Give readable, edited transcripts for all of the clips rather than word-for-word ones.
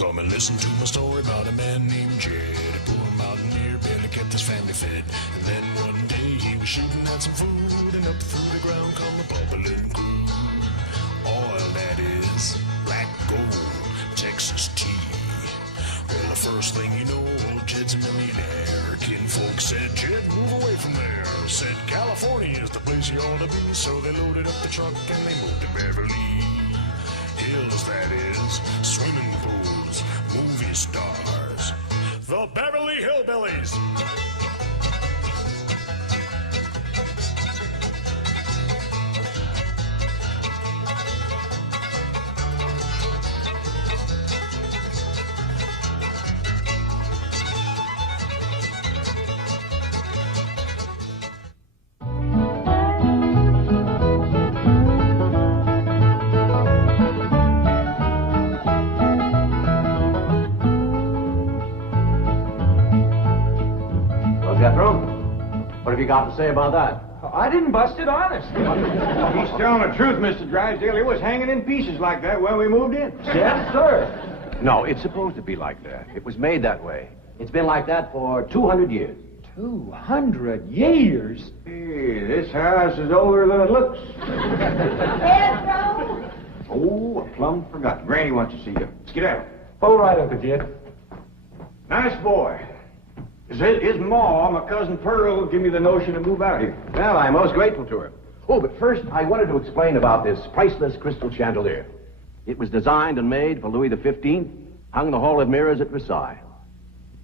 Come and listen to my story about a man named Jed. A poor mountaineer barely kept his family fed. And then one day he was shooting at some food, and up through the ground come a bubbling crude. Oil, that is, black gold, Texas tea. Well, the first thing you know, old Jed's a millionaire. Kinfolk said, Jed, move away from there. Said, California is the place you ought to be. So they loaded up the truck and they moved to Beverly Hills, that is, swimming pools, movie stars, the Beverly Hillbillies. What have you got to say about that? I didn't bust it, honest. He's telling the truth, Mr. Drysdale. It was hanging in pieces like that when we moved in. Yes, sir. No, it's supposed to be like that. It was made that way. It's been like that for 200 years. 200 years? Hey, this house is older than it looks. Pedro? Oh, I plumb forgot. Granny wants to see you. Let's get out. All right, Uncle Jed. Nice boy. His ma, my cousin Pearl, gave me the notion to move out here. Well, I'm most grateful to her. Oh, but first, I wanted to explain about this priceless crystal chandelier. It was designed and made for Louis XV, hung in the Hall of Mirrors at Versailles.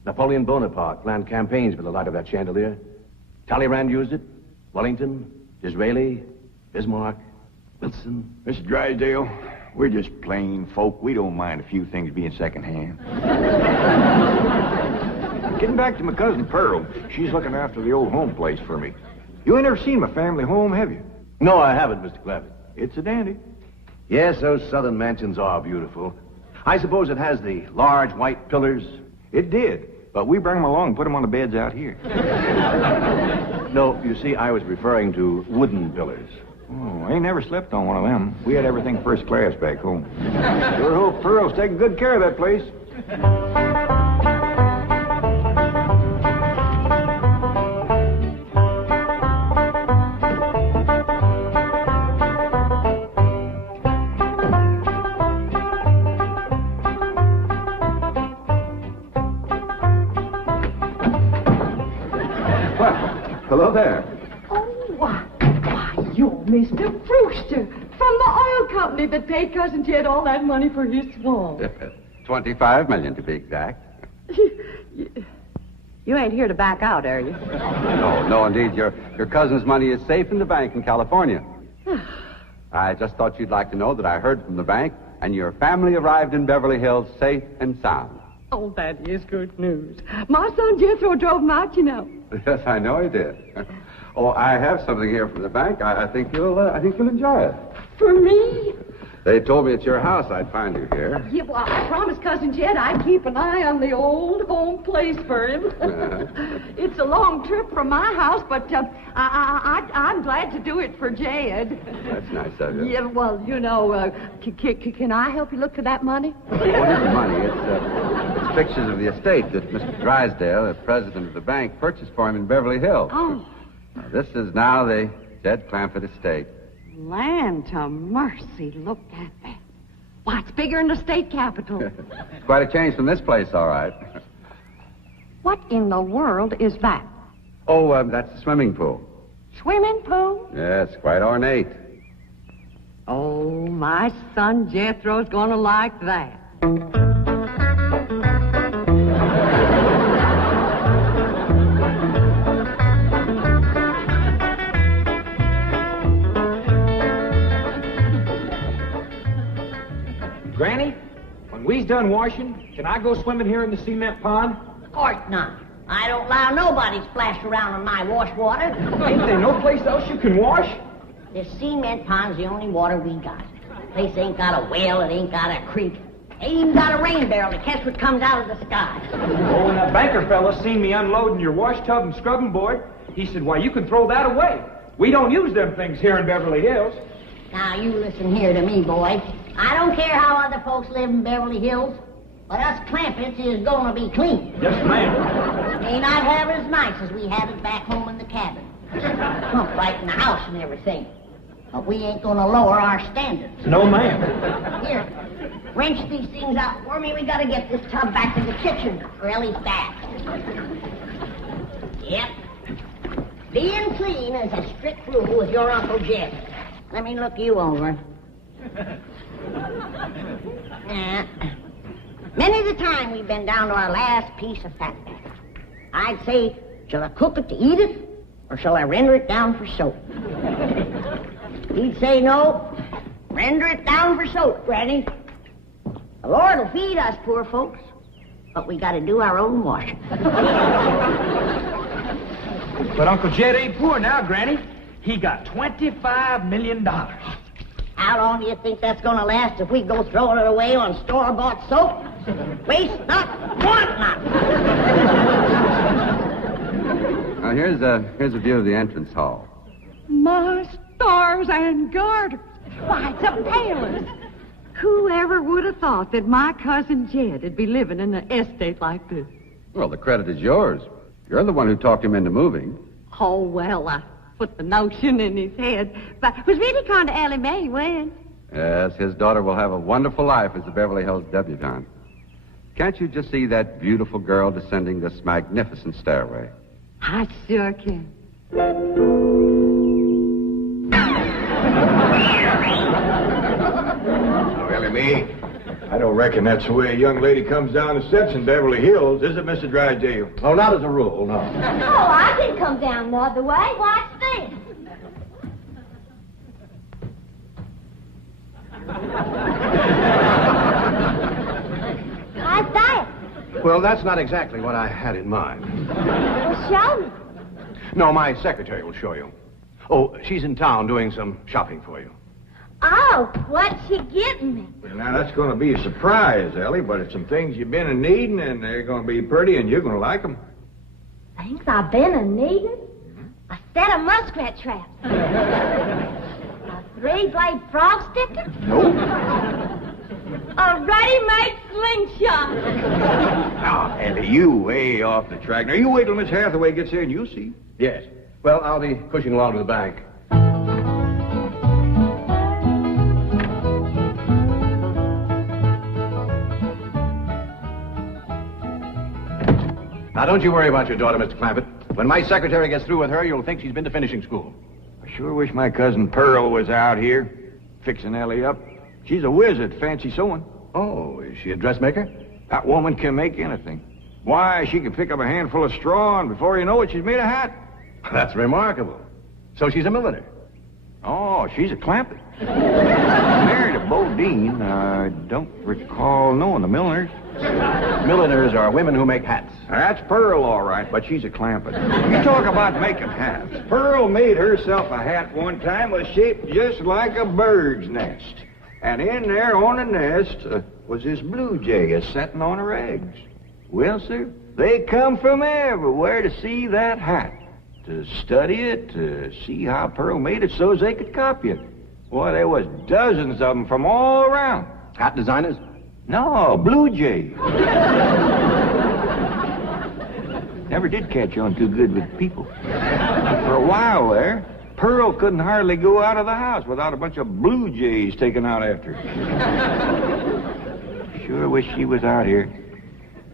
Napoleon Bonaparte planned campaigns with the light of that chandelier. Talleyrand used it. Wellington, Disraeli, Bismarck, Wilson. Mr. Drysdale, we're just plain folk. We don't mind a few things being secondhand. Getting back to my cousin Pearl, she's looking after the old home place for me. You ain't never seen my family home, have you? No, I haven't, Mr. Clampetts. It's a dandy. Yes, those southern mansions are beautiful. I suppose it has the large white pillars. It did, but we bring them along and put them on the beds out here. No, you see, I was referring to wooden pillars. Oh, I ain't never slept on one of them. We had everything first class back home. Sure hope Pearl's taking good care of that place. Hello there. Oh, why, you're Mr. Brewster from the oil company that paid Cousin Jed all that money for his swamp. 25 million to be exact. You ain't here to back out, are you? No, indeed. Your cousin's money is safe in the bank in California. I just thought you'd like to know that I heard from the bank, and your family arrived in Beverly Hills safe and sound. Oh, that is good news. My son Jethro drove him out, you know. Yes, I know he did. Oh, I have something here from the bank. I think you'll enjoy it. For me? They told me at your house I'd find you here. Yeah, well, I promised Cousin Jed I'd keep an eye on the old home place for him. It's a long trip from my house, but I'm glad to do it for Jed. That's nice of you. Yeah, well, you know, can I help you look for that money? What is the money? It's pictures of the estate that Mr. Drysdale, the president of the bank, purchased for him in Beverly Hills. Oh. Now, this is now the Jed Clampett estate. Land to mercy, look at that. Why, it's bigger than the state capitol. It's quite a change from this place, all right. What in the world is that? Oh, that's the swimming pool. Swimming pool? Yes, quite ornate. Oh, my son Jethro's gonna like that. Granny, when we's done washing, can I go swimming here in the cement pond? Of course not. I don't allow nobody to splash around in my wash water. Ain't there no place else you can wash? This cement pond's the only water we got. Place ain't got a well, it ain't got a creek. Ain't even got a rain barrel to catch what comes out of the sky. Oh, and that banker fella seen me unloading your wash tub and scrubbing board. He said, why, you can throw that away. We don't use them things here in Beverly Hills. Now, you listen here to me, boy. I don't care how other folks live in Beverly Hills. But us Clampetts is gonna be clean. Yes, ma'am. May not have it as nice as we have it back home in the cabin. Pump right in the house and everything. But we ain't gonna lower our standards. No, ma'am. Here, wrench these things out for me. We gotta get this tub back to the kitchen for Ellie's bath. Yep. Being clean is a strict rule with your Uncle Jed. Let me look you over. Many's the time we've been down to our last piece of fat. I'd say, shall I cook it to eat it, or shall I render it down for soap? He'd say no. Render it down for soap, Granny. The Lord will feed us poor folks, but we gotta do our own washing. But Uncle Jed ain't poor now, Granny. He got $25 million. How long do you think that's gonna last if we go throwing it away on store-bought soap? Waste not, want not. Now, here's a view of the entrance hall. My stars and garters. Why, it's a palace. Whoever would have thought that my cousin Jed would be living in an estate like this? Well, the credit is yours. You're the one who talked him into moving. Oh, well, I put the notion in his head. But it was really kind of Ellie Mae when. Yes, his daughter will have a wonderful life as a Beverly Hills debutante. Can't you just see that beautiful girl descending this magnificent stairway? I sure can. Ellie Mae, I don't reckon that's the way a young lady comes down the steps in Beverly Hills, is it, Mr. Drysdale? Oh, not as a rule, no. Oh, I can come down the other way. Watch this. How's that? Well, that's not exactly what I had in mind. Well, show me. No, my secretary will show you. Oh, she's in town doing some shopping for you. Oh, what's she getting me? Well, now, that's going to be a surprise, Ellie, but it's some things you've been in needing, and they're going to be pretty, and you're going to like them. Things I've been a needing? A set of muskrat traps. A three-blade frog sticker? Nope. A ready-made slingshot. Now, Ellie, you way off the track. Now, you wait till Miss Hathaway gets here, and you'll see. Yes. Well, I'll be pushing along to the bank. Now, don't you worry about your daughter, Mr. Clampett. When my secretary gets through with her, you'll think she's been to finishing school. I sure wish my cousin Pearl was out here, fixing Ellie up. She's a whiz at fancy sewing. Oh, is she a dressmaker? That woman can make anything. Why, she can pick up a handful of straw, and before you know it, she's made a hat. That's remarkable. So she's a milliner. Oh, she's a Clampett. Married a Bodine. I don't recall knowing the milliners. Milliners are women who make hats. That's Pearl, all right, but she's a Clampett. You talk about making hats. Pearl made herself a hat one time was shaped just like a bird's nest. And in there on the nest was this blue jay a-setting on her eggs. Well, sir, they come from everywhere to see that hat, to study it, to see how Pearl made it so as they could copy it. Boy, there was dozens of them from all around. Hat designers? No, blue jay. Never did catch on too good with people. For a while there, Pearl couldn't hardly go out of the house without a bunch of blue jays taken out after her. Sure wish she was out here.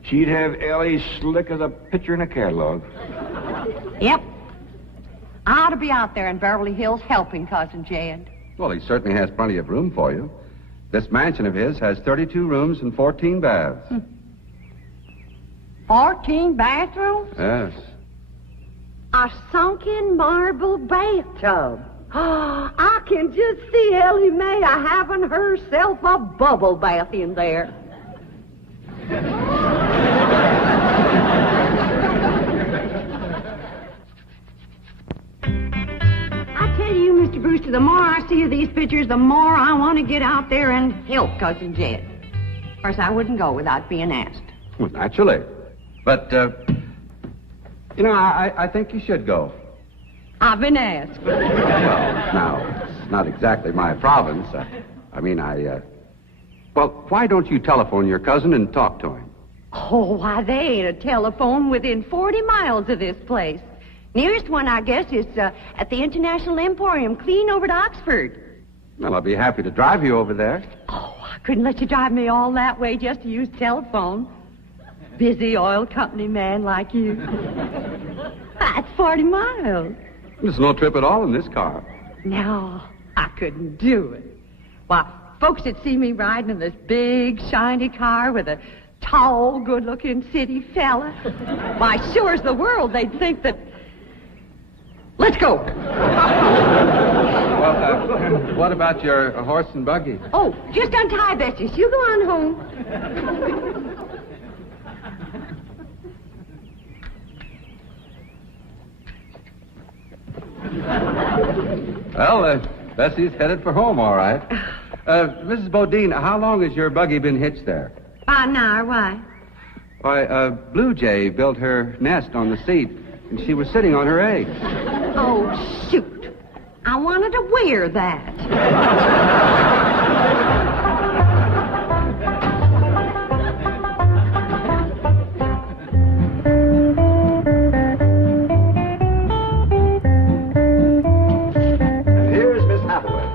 She'd have Ellie slick as a picture in a catalog. Yep. I ought to be out there in Beverly Hills helping Cousin Jed. Well, he certainly has plenty of room for you. This mansion of his has 32 rooms and 14 baths. 14 bathrooms? Yes. A sunken marble bathtub. I can just see Ellie Mae having herself a bubble bath in there. I tell you, Mr. Brewster, the more I see of these pictures, the more I want to get out there and help Cousin Jed. Of course, I wouldn't go without being asked. Well, naturally. But, I think you should go. I've been asked. Now, it's not exactly my province. Well, why don't you telephone your cousin and talk to him? Oh, why, there ain't a telephone within 40 miles of this place. Nearest one, I guess, is at the International Emporium, clean over to Oxford. Well, I'll be happy to drive you over there. Oh, I couldn't let you drive me all that way just to use telephone. Busy oil company man like you. That's 40 miles. There's no trip at all in this car. No, I couldn't do it. Why, folks that see me riding in this big, shiny car with a tall, good-looking city fella, why, sure as the world, they'd think that... Let's go. Well, what about your horse and buggy? Oh, just untie Bessie. You go on home. Well, Bessie's headed for home, all right. Mrs. Bodine, how long has your buggy been hitched there? About an hour. Why? Why, Blue Jay built her nest on the seat, and she was sitting on her eggs. Oh, shoot. I wanted to wear that. Here's Miss Hathaway.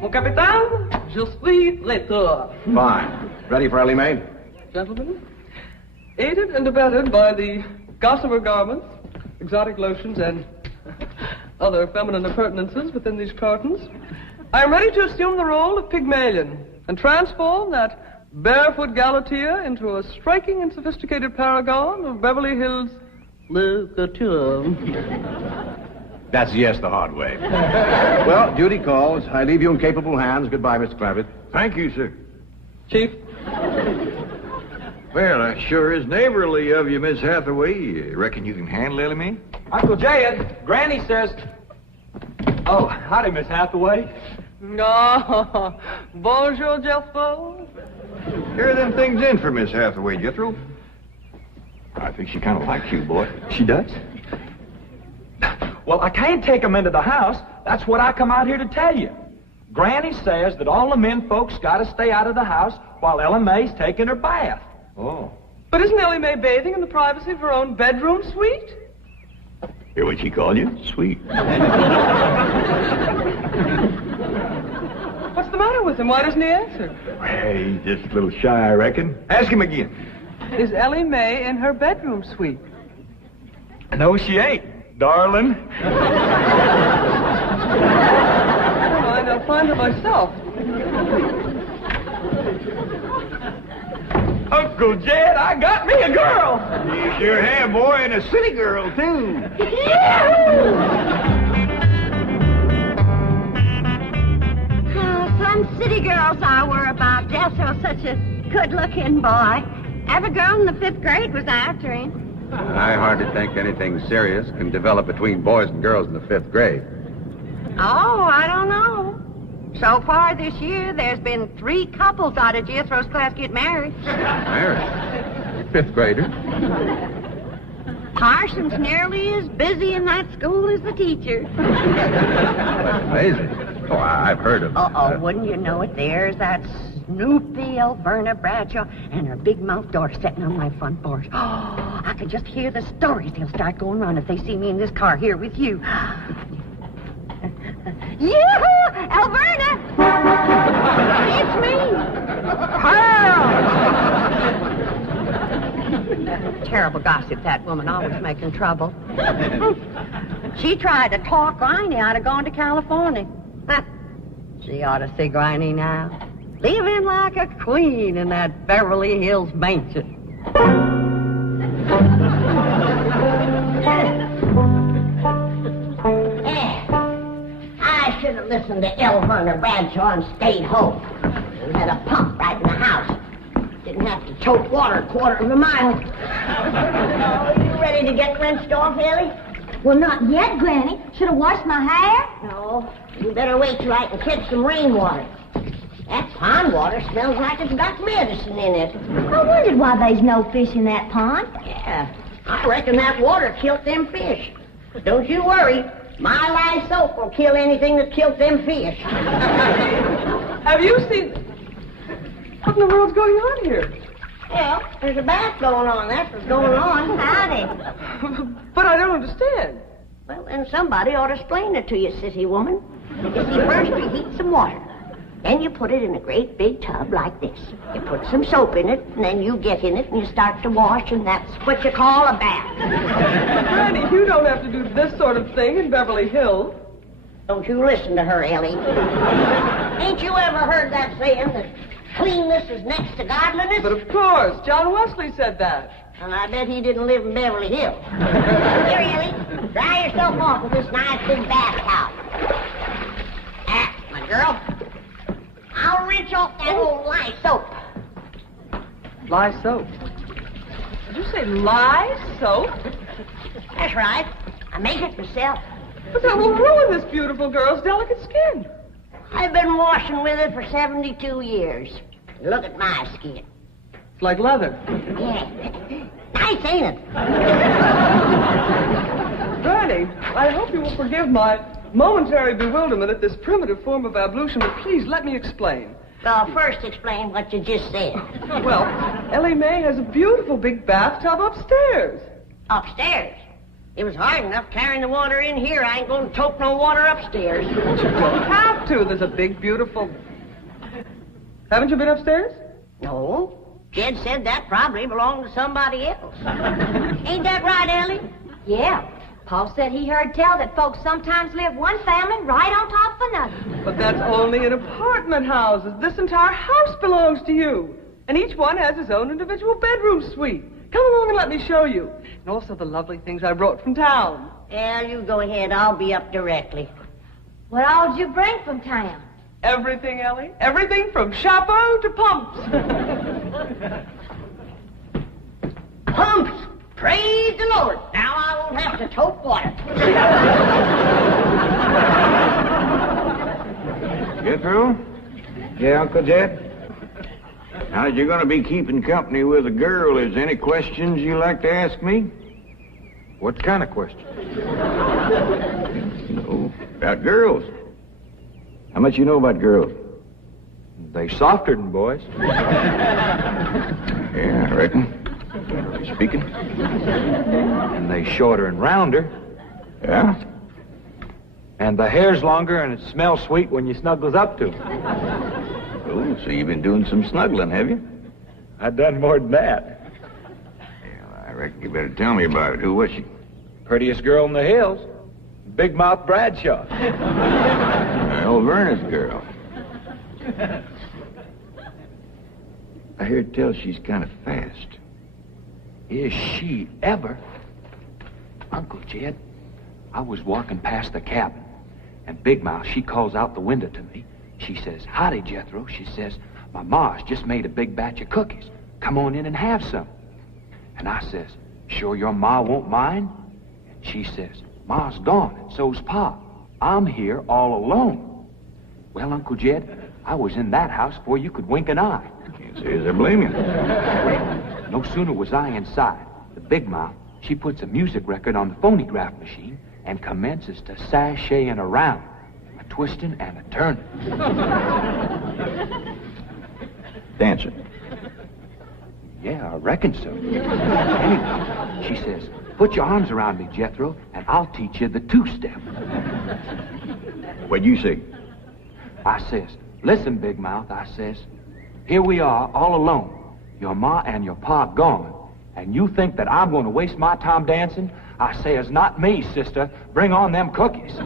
Mon capitaine, je suis prêt. Fine. Ready for Ellie Mae? Gentlemen, aided and abetted by the gossamer garments, exotic lotions, and other feminine appurtenances within these cartons, I am ready to assume the role of Pygmalion and transform that barefoot Galatea into a striking and sophisticated paragon of Beverly Hills literature. That's yes the hard way. Well, duty calls. I leave you in capable hands. Goodbye, Mr. Clampett. Thank you, sir. Chief, Well, that sure is neighborly of you, Miss Hathaway. You reckon you can handle Ellie Mae? Uncle Jed, Granny says... Oh, howdy, Miss Hathaway. oh, bonjour, Jethro. Here are them things in for Miss Hathaway, Jethro. I think she kind of likes you, boy. She does? Well, I can't take 'em into the house. That's what I come out here to tell you. Granny says that all the men folks got to stay out of the house while Ellen Mae's taking her bath. Oh. But isn't Ellie Mae bathing in the privacy of her own bedroom suite? Hear what she called you? Sweet. What's the matter with him? Why doesn't he answer? Well, he's just a little shy, I reckon. Ask him again. Is Ellie Mae in her bedroom suite? No, she ain't, darling. I'll find her myself. Uncle Jed, I got me a girl. You sure have, boy, and a city girl, too. Oh, some city girls I were about. Jethro's such a good-looking boy. Every girl in the 5th grade was after him. I hardly think anything serious can develop between boys and girls in the 5th grade. Oh, I don't know. So far this year, there's been 3 couples out of Jethro's class get married. Married? 5th grader? Parson's nearly as busy in that school as the teacher. That's amazing. Oh, I've heard of... Uh-oh, wouldn't you know it? There's that Snoopy Alverna Bradshaw and her big-mouthed daughter sitting on my front porch. Oh, I could just hear the stories they'll start going on if they see me in this car here with you. Yoo-hoo! Alverna! It's me! Terrible gossip, that woman, always making trouble. She tried to talk Granny out of going to California. She ought to see Granny now. Living like a queen in that Beverly Hills mansion. I should have listened to Alverna Bradshaw and stayed home. We had a pump right in the house. Didn't have to tote water a quarter of a mile. Are you ready to get rinsed off, Ellie? Well, not yet, Granny. Should have washed my hair. No. You better wait till I can catch some rainwater. That pond water smells like it's got medicine in it. I wondered why there's no fish in that pond. Yeah. I reckon that water killed them fish. But don't you worry. My lye soap will kill anything that killed them fish. Have you seen... What in the world's going on here? Well, there's a bath going on. That's what's going on. Howdy. But I don't understand. Well, then somebody ought to explain it to you, sissy woman. You see, first you heat some water. Then you put it in a great big tub like this. You put some soap in it, and then you get in it and you start to wash, and that's what you call a bath. Granny, you don't have to do this sort of thing in Beverly Hills. Don't you listen to her, Ellie. Ain't you ever heard that saying that cleanness is next to godliness? But of course, John Wesley said that. And I bet he didn't live in Beverly Hills. Here, Ellie, dry yourself off with this nice big bath towel. My girl, I'll rinse off that old lye soap. Lye soap? Did you say lye soap? That's right. I make it myself. But that will ruin this beautiful girl's delicate skin. I've been washing with it for 72 years. Look at my skin. It's like leather. Yeah. Nice, ain't it? Granny, I hope you will forgive my momentary bewilderment at this primitive form of ablution, but please let me explain. Well, first explain what you just said. Well, Ellie Mae has a beautiful big bathtub upstairs. Upstairs? It was hard enough carrying the water in here. I ain't going to tote no water upstairs. You don't have to. There's a big, beautiful... Haven't you been upstairs? No. Jed said that probably belonged to somebody else. Ain't that right, Ellie? Yeah. Paul said he heard tell that folks sometimes live one family right on top of another. But that's only in apartment houses. This entire house belongs to you. And each one has his own individual bedroom suite. Come along and let me show you. And also the lovely things I brought from town. Yeah, you go ahead. I'll be up directly. What all did you bring from town? Everything, Ellie. Everything from chapeau to pumps. Pumps! Praise the Lord. Now I won't have to tote water. Get through? Yeah, Uncle Jed? Now that you're going to be keeping company with a girl, is there any questions you like to ask me? What kind of question? About girls. How much you know about girls? They softer than boys. Yeah, I reckon. Generally speaking. And they shorter and rounder. Yeah? And the hair's longer and it smells sweet when you snuggles up to 'em. Oh, so you've been doing some snuggling, have you? I've done more than that. Well, I reckon you better tell me about it. Who was she? Prettiest girl in the hills. Big Mouth Bradshaw. Old Verna's girl. I hear tell she's kind of fast. Is she ever? Uncle Jed, I was walking past the cabin, and Big Mouth, she calls out the window to me. She says, "Howdy, Jethro." She says, "My ma's just made a big batch of cookies. Come on in and have some." And I says, "Sure your ma won't mind?" And she says, "Ma's gone, and so's Pa. I'm here all alone." Well, Uncle Jed, I was in that house before you could wink an eye. Can't say as I blame you. No sooner was I inside, the Big Mouth, she puts a music record on the phonograph machine and commences to sashaying around, a twisting and a turning. Dancing. Yeah, I reckon so. Anyway, she says, "Put your arms around me, Jethro, and I'll teach you the two-step." What'd you say? I says, "Listen, Big Mouth," I says, "here we are all alone. Your ma and your pa gone. And you think that I'm going to waste my time dancing?" I says, "Not me, sister. Bring on them cookies."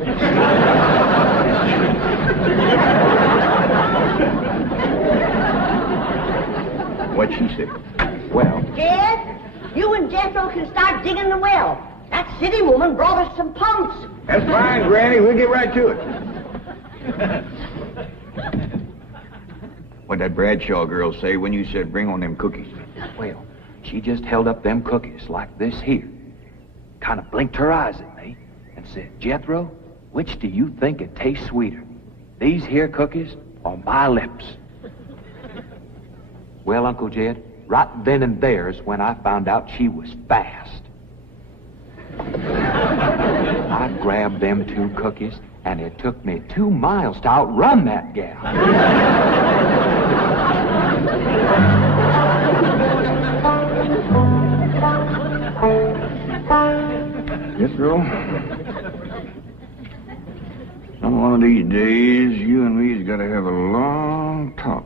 What'd she say? Well, Jed, you and Jethro can start digging the well. That city woman brought us some pumps. That's fine, Granny. We'll get right to it. What'd that Bradshaw girl say when you said bring on them cookies? well, she just held up them cookies like this here, kind of blinked her eyes at me, and said, "Jethro, which do you think it tastes sweeter, these here cookies or my lips?" Well, Uncle Jed, right then and there's when I found out she was fast. I grabbed them 2 cookies, and it took me 2 miles to outrun that gal. Jethro, on one of these days, you and me's got to have a long talk.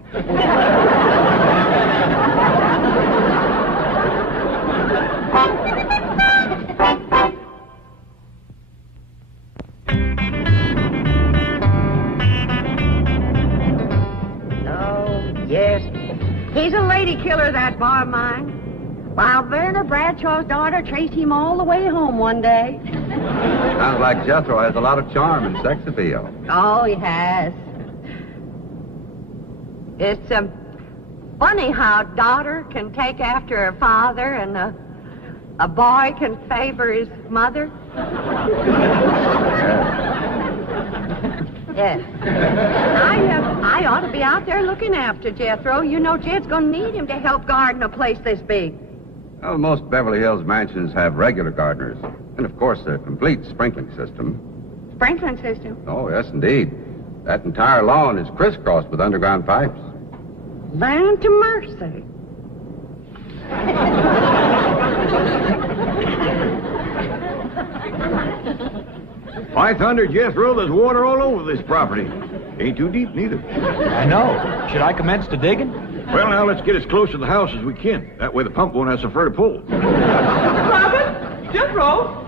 Yes, he's a lady killer, that boy of mine. While Werner Bradshaw's daughter traced him all the way home one day. Sounds like Jethro has a lot of charm and sex appeal. Oh, he has. It's funny how a daughter can take after her father and a boy can favor his mother. Yes. I ought to be out there looking after Jethro. You know, Jed's going to need him to help garden a place this big. Well, most Beverly Hills mansions have regular gardeners. And, of course, a complete sprinkling system. Sprinkling system? Oh, yes, indeed. That entire lawn is crisscrossed with underground pipes. Land to mercy. By thunder, Jethro, there's water all over this property. Ain't too deep, neither. I know. Should I commence the digging? Well, now, let's get as close to the house as we can. That way the pump won't have so far to pull. Clampetts? Jethro?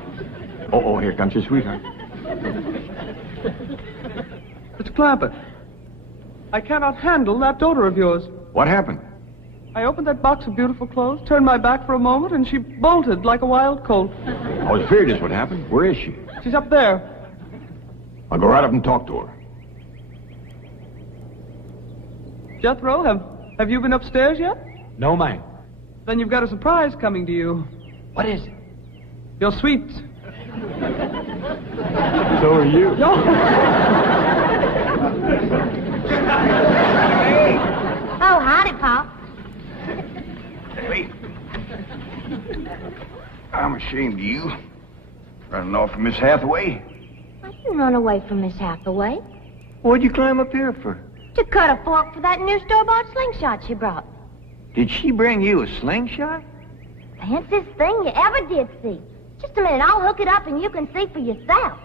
Oh, here comes your sweetheart. It's Clampett. I cannot handle that daughter of yours. What happened? I opened that box of beautiful clothes, turned my back for a moment, and she bolted like a wild colt. I was afraid this would happen. Where is she? She's up there. I'll go right up and talk to her. Jethro, have you been upstairs yet? No, ma'am. Then you've got a surprise coming to you. What is it? Your sweets. So are you. No. Oh, howdy, Pop. Wait. I'm ashamed of you. Running off from Miss Hathaway. I didn't run away from Miss Hathaway. What'd you climb up here for? To cut a fork for that new store-bought slingshot she brought. Did she bring you a slingshot? Fanciest thing you ever did see. Just a minute, I'll hook it up and you can see for yourself.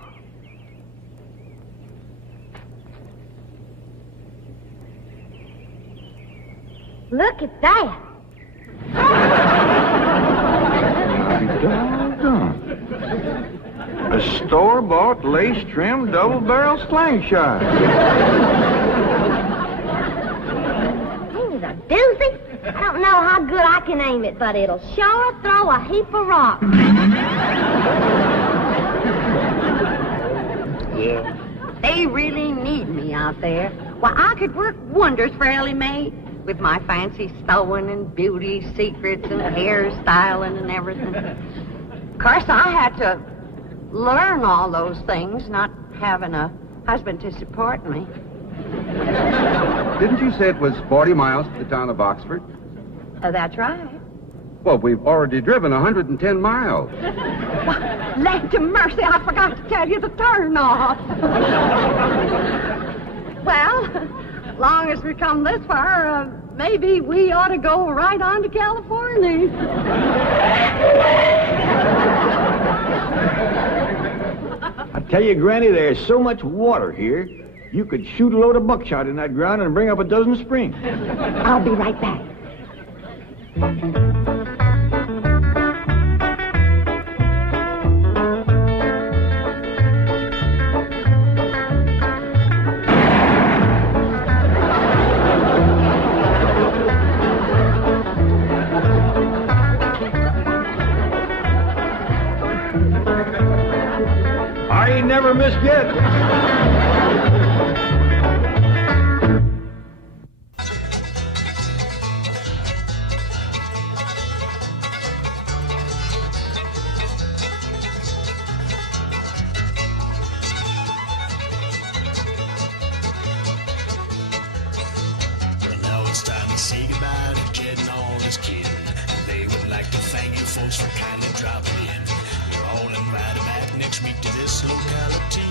Look at that. Doggone. A store-bought, lace-trimmed, double-barrel slingshot. Ain't it a doozy? I don't know how good I can aim it, but it'll sure throw a heap of rocks. Yeah. They really need me out there. Why, I could work wonders for Ellie Mae with my fancy sewing and beauty secrets and hairstyling and everything. Of course, I had to learn all those things, not having a husband to support me. Didn't you say it was 40 miles to the town of Oxford? That's right. Well, we've already driven 110 miles. Why, land to mercy, I forgot to tell you the turn off. Well, long as we come this far, maybe we ought to go right on to California. I tell you, Granny, there's so much water here, you could shoot a load of buckshot in that ground and bring up a dozen springs. I'll be right back. I ain't never missed yet. Well, now it's time to say goodbye to Jed and all his kin. They would like to thank you folks for kindly dropping in. You're all invited back next week to this this locality.